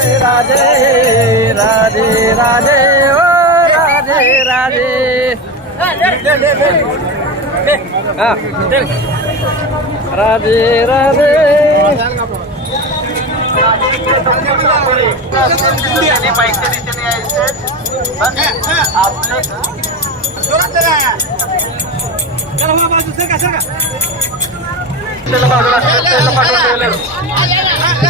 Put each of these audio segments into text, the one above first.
राधे राधे Radhe ini ya,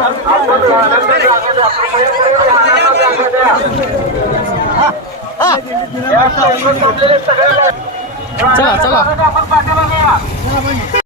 走啊！走啊！